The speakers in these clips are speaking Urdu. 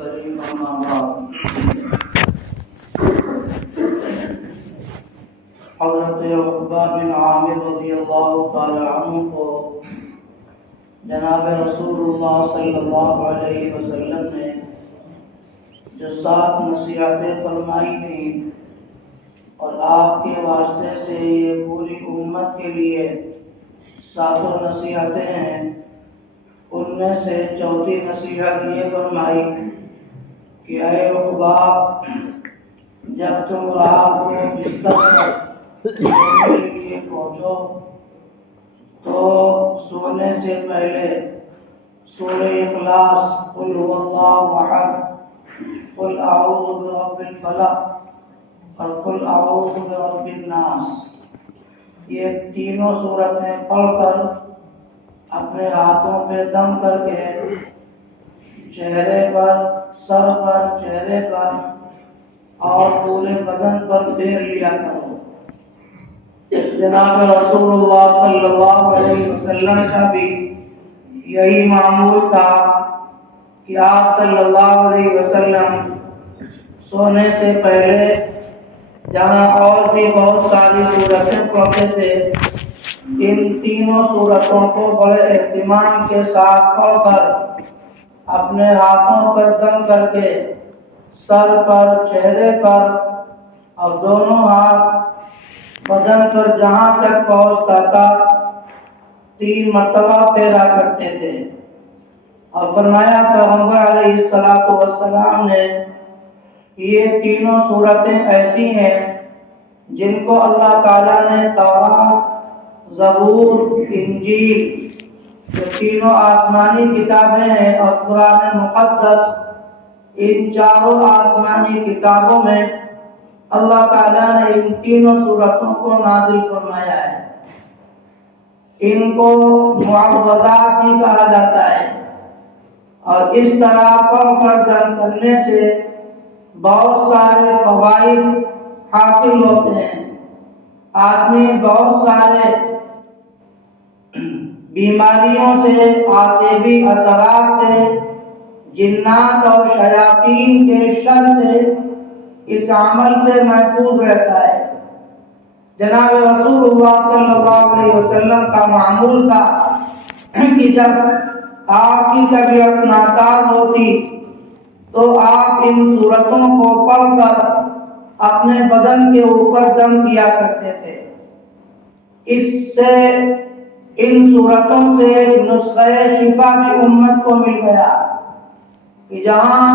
الكريم أما بعد حضرت عقبہ بن عامر رضی اللہ تعالی عنہ کو جناب رسول اللہ صلی اللہ علیہ وسلم نے جو 7 نصیحتیں فرمائی تھیں اور آپ کے واسطے سے یہ پوری امت کے لیے 7 نصیحتیں ہیں، ان میں سے چوتھی نصیحت یہ فرمائی کہ اے عقبہ، جب تم رات کو بستر پر سونے کے لیے پہنچو تو سونے سے پہلے سورہ اخلاص، قل هو اللہ احد، قل اعوذ برب الفلق اور قل اعوذ برب الناس، یہ تینوں سورتیں پڑھ کر اپنے ہاتھوں پہ دم کر کے چہرے پر، سر پر، چہرے پر اور پورے بدن پر پھیر لیا کرو۔ جناب رسول اللہ صلی اللہ علیہ وسلم کا بھی یہی معمول تھا کہ آپ صلی اللہ علیہ وسلم سونے سے پہلے جہاں اور بھی بہت ساری سورتیں پڑھتے تھے، ان تینوں سورتوں کو بڑے اہتمام کے ساتھ پڑھ کر اپنے ہاتھوں پر دم کر کے سر پر، چہرے پر اور دونوں ہاتھ بدن پر جہاں تک پہنچتا تھا 3 مرتبہ پھیرا کرتے تھے۔ اور فرمایا پیغمبر علیہ الصلوۃ والسلام نے یہ تینوں صورتیں ایسی ہیں جن کو اللہ تعالیٰ نے تورات، زبور، انجیل، جو تینوں آسمانی کتابیں ہیں، اور قرآن مقدس، ان چاروں آسمانی کتابوں میں اللہ تعالیٰ نے ان تینوں صورتوں کو نازل فرمایا ہے۔ ان کو معوذات بھی کہا جاتا ہے، اور اس طرح پڑھ کر دم کرنے سے بہت سارے فوائد حاصل ہوتے ہیں۔ آدمی بہت سارے بیماریوں سے، عصبی اثرات سے، جنات اور شیاطین کے شر سے اس عمل سے محفوظ رہتا ہے۔ جناب رسول اللہ صلی اللہ علیہ وسلم کا معمول تھا کہ جب آپ کی طبیعت ناساز ہوتی تو آپ ان صورتوں کو پڑھ کر اپنے بدن کے اوپر دم کیا کرتے تھے۔ اس سے، ان صورتوں سے نسخہ شفا بھی امت کو مل گیا کہ جہاں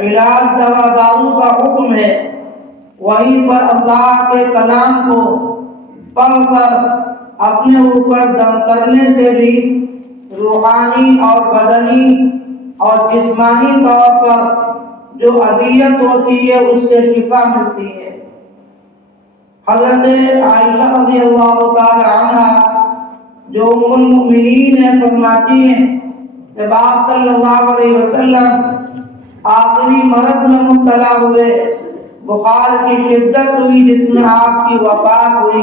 علاج دوا دارو کا حکم ہے، وہیں پر اللہ کے کلام کو پڑھ کر اپنے اوپر دم کرنے سے بھی روحانی اور بدنی اور جسمانی طور پر جو اذیت ہوتی ہے اس سے شفا ملتی ہے۔ حضرت عائشہ رضی اللہ تعالی عنہ جو ام المؤمنین ہیں، فرماتی ہیں جب آپ صلی اللہ علیہ وسلم آخری مرض میں مبتلا ہوئے، بخار کی شدت ہوئی جس میں آپ کی وفات ہوئی،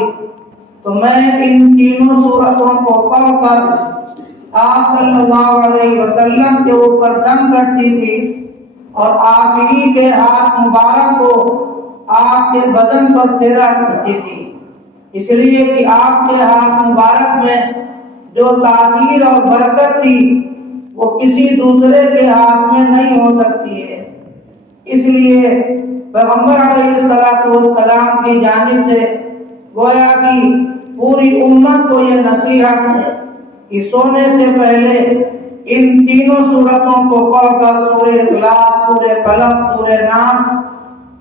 تو میں ان تینوں صورتوں کو پڑھ کر آپ صلی اللہ علیہ وسلم کے اوپر دم کرتی تھی اور آپ ہی کے ہاتھ مبارک کو آپ کے بدن پر پھیرا کرتی تھی، اس لیے کہ آپ کے ہاتھ مبارک میں جو تاثیر اور برکت تھی وہ کسی دوسرے کے ہاتھ میں نہیں ہو سکتی ہے۔ اس لیے پیغمبر علیہ الصلوۃ والسلام کی جانب سے گویا کہ پوری امت کو یہ نصیحت ہے کہ سونے سے پہلے ان تینوں صورتوں کو پڑھ کر سورہ اخلاص، سورہ فلق، سورہ ناس،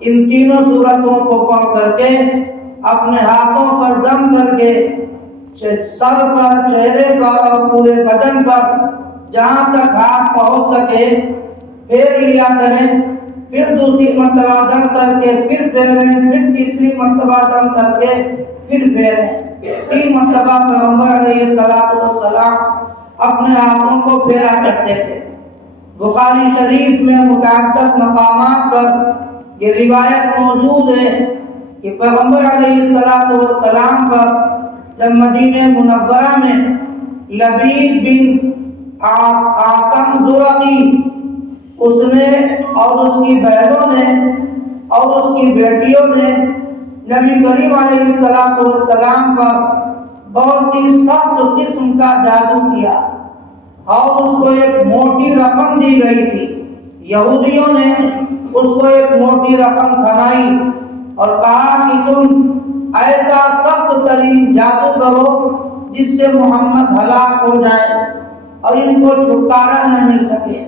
ان تینوں صورتوں کو پڑھ کر کے اپنے ہاتھوں پر دم کر کے سر پر، چہرے پر اور پورے بدن پر جہاں تک ہاتھ پہنچ سکے پھیر لیا کریں، پھر دوسری مرتبہ دم کر کے پھر پھیریں، پھر تیسری مرتبہ دم کر کے پھر پھیریں۔ 3 مرتبہ پیغمبر علیہ الصلوۃ والسلام اپنے ہاتھوں کو پھیرا کرتے تھے۔ بخاری شریف میں متعدد مقامات پر یہ روایت موجود ہے کہ پیغمبر علیہ الصلوۃ والسلام پر جب مدینہ منورہ میں لبید بن عاصم زرقی اس نے اور اس کی بہنوں نے اور اس کی بیٹیوں نے نبی کریم علیہ السلام پر بہت ہی سخت قسم کا جادو کیا اور اس کو ایک موٹی رقم دی گئی تھی۔ یہودیوں نے اس کو ایک موٹی رقم تھمائی اور کہا کہ تم ایسا سخت ترین جادو کرو جس سے محمد ہلاک ہو جائے اور ان کو چھٹکارا نہ مل سکے۔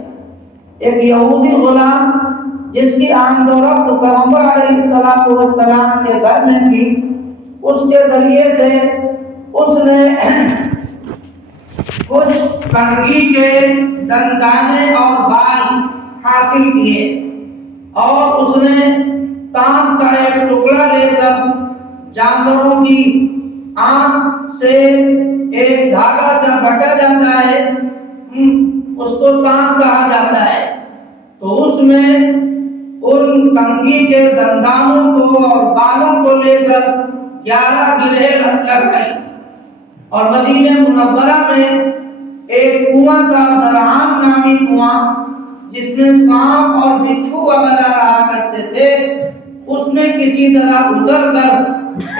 ایک یہودی غلام جس کی آمد و رفت پیغمبر علیہ السلام کے گھر میں تھی، اس کے ذریعے سے اس نے کچھ کنگھی کے دندانے اور بال حاصل کیے اور اس نے تانب کا ایک ٹکڑا لے کر جانوروں کی آنکھ سے ایک دھاگا سے بٹا جاتا ہے، اس کو تانب کہا جاتا ہے، تو اس میں ان کنگھی کے دندانوں کو اور بالوں کو لے کر 11 گرہ لگائی اور مدینہ منورہ میں ایک کنواں تھا، زرعام نامی کنواں، جس میں سانپ اور بچھو وغیرہ رہا کرتے تھے، اس میں کسی طرح اتر کر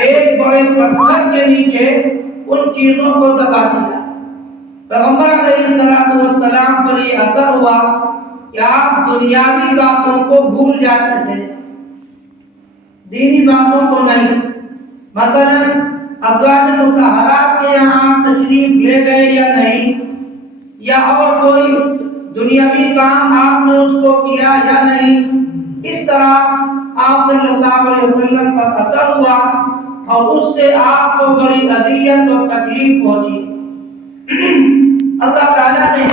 ایک بڑے پتھر کے نیچے ان چیزوں کو دبا دیا۔ پیغمبر علیہ السلام پر یہ اثر ہوا کہ آپ دنیاوی باتوں کو بھول جاتے تھے، دینی باتوں کو نہیں۔ مثلا ازواج مطہرات کے یہاں آپ تشریف لے گئے یا نہیں، یا اور کوئی دنیاوی کام آپ نے اس کو کیا یا نہیں، اس طرح آپ صلی اللہ علیہ وسلم پر اثر ہوا اور اس سے آپ کو بڑی اذیت اور تکلیف پہنچی۔ اللہ تعالیٰ نے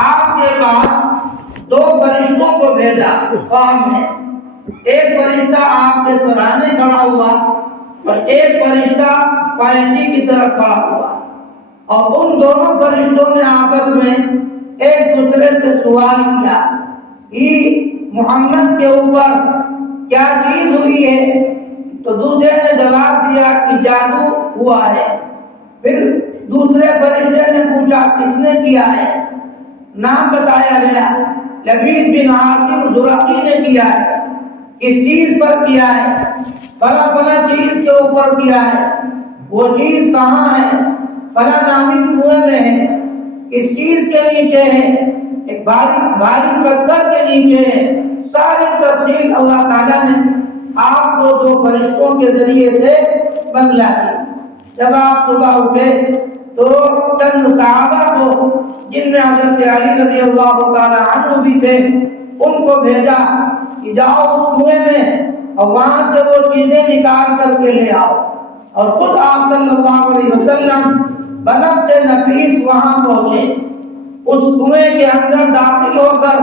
آپ کے پاس 2 فرشتوں کو بھیجا قوم میں، ایک فرشتہ آپ کے سرانے کھڑا ہوا اور ایک فرشتہ پائنٹی کی طرف کھڑا ہوا، اور ان دونوں فرشتوں نے آپس میں ایک دوسرے سے سوال کیا کہ محمد کے اوپر کیا چیز ہوئی ہے، تو دوسرے نے جواب دیا کہ جادو ہوا ہے۔ پھر دوسرے فرشتے نے پوچھا کس نے کیا ہے، نام بتایا گیا، لبید بن عاصم زرقی نے کیا ہے۔ کس چیز پر کیا ہے؟ فلاں فلاں چیز کے اوپر کیا ہے۔ وہ چیز کہاں ہے؟ فلاں نامی کنویں میں ہے۔ کس چیز کے نیچے ہے؟ ایک بھاری پتھر کے نیچے ہے۔ ساری تفصیل اللہ تعالیٰ نے آپ کو 2 فرشتوں کے ذریعے سے بتلا دی۔ جب آپ صبح اٹھے تو چند صحابہ کو، جن میں حضرت علی رضی اللہ تعالی عنہ بھی تھے، ان کو بھیجا کہ جاؤ اس کنویں میں اور وہاں سے وہ چیزیں نکال کر کے لے آؤ، اور خود آپ صلی اللہ علیہ وسلم بنفس نفیس وہاں پہنچے۔ اس کنویں کے اندر داخل ہو کر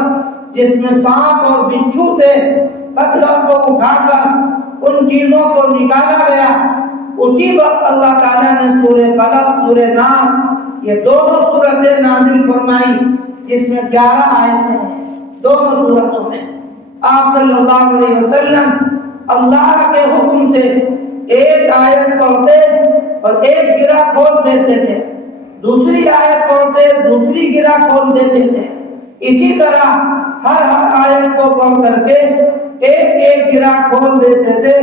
جس میں سانپ اور بچھو تھے، پتھر کو اٹھا کر ان چیزوں کو نکالا گیا۔ اسی وقت اللہ تعالیٰ نے سورہ فلق، سورہ ناس، یہ دونوں سورتیں نازل فرمائی، جس میں 11 آیتیں ہیں دونوں سورتوں میں۔ آپ صلی اللہ علیہ وسلم اللہ کے حکم سے ایک آیت پڑھتے اور ایک گرہ کھول دیتے تھے، دوسری آیت پڑھتے دوسری گرہ کھول دیتے تھے، اسی طرح ہر آیت کو پڑھ کر کے ایک گرہ کھول دیتے تھے۔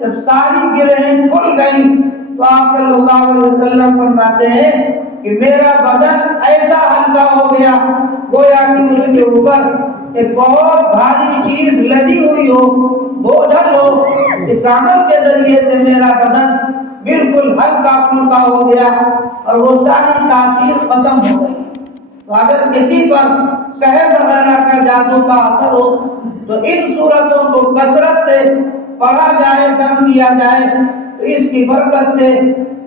جب ساری گرہیں کھل گئیں تو آپ صلی اللہ علیہ وسلم فرماتے ہیں کہ میرا بدن ایسا ہلکا ہو گیا گویا کہ اس کے اوپر ایک بہت بھاری چیز لدی ہوئی ہو، بوجھل ہو۔ اس عمل کے ذریعے سے میرا بدن بالکل ہلکا پھلکا ہو گیا اور وہ ساری تاثیر ختم ہو گئی۔ تو اگر کسی پر سحر وغیرہ کا جادو کا اثر ہو تو ان صورتوں کو کثرت سے پڑھا جائے، دم کیا جائے، تو اس کی برکت سے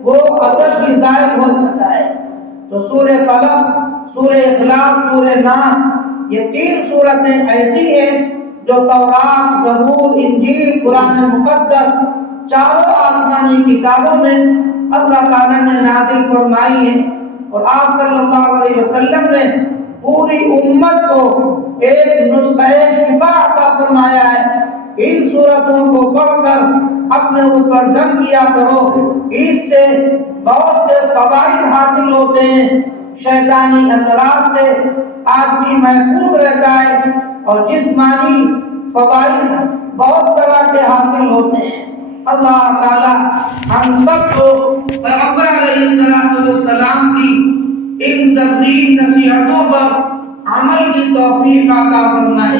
وہ اثر بھی ظاہر ہو جاتا ہے۔ تو سورہ فلق، سورہ اخلاص، سورہ ناس، یہ 3 سورتیں ایسی ہیں جو تورات، زبور، انجیل، قرآن مقدس، چاروں آسمانی کتابوں میں اللہ تعالیٰ نے نازل فرمائی ہے، اور آپ صلی اللہ علیہ وسلم نے پوری امت کو ایک نسخہ شفا عطا فرمایا ہے۔ ان سورتوں کو پڑھ کر اپنے اوپر دم کیا کرو، اس سے بہت سے فوائد حاصل ہوتے ہیں، شیطانی اثرات سے آدمی محفوظ رہتا ہے اور جسمانی فوائد بہت طرح کے حاصل ہوتے ہیں۔ اللہ تعالی ہم سب کو پیغمبر علیہ السلام کی ان زرین نصیحتوں پر عمل کی توفیق عطا فرمائے۔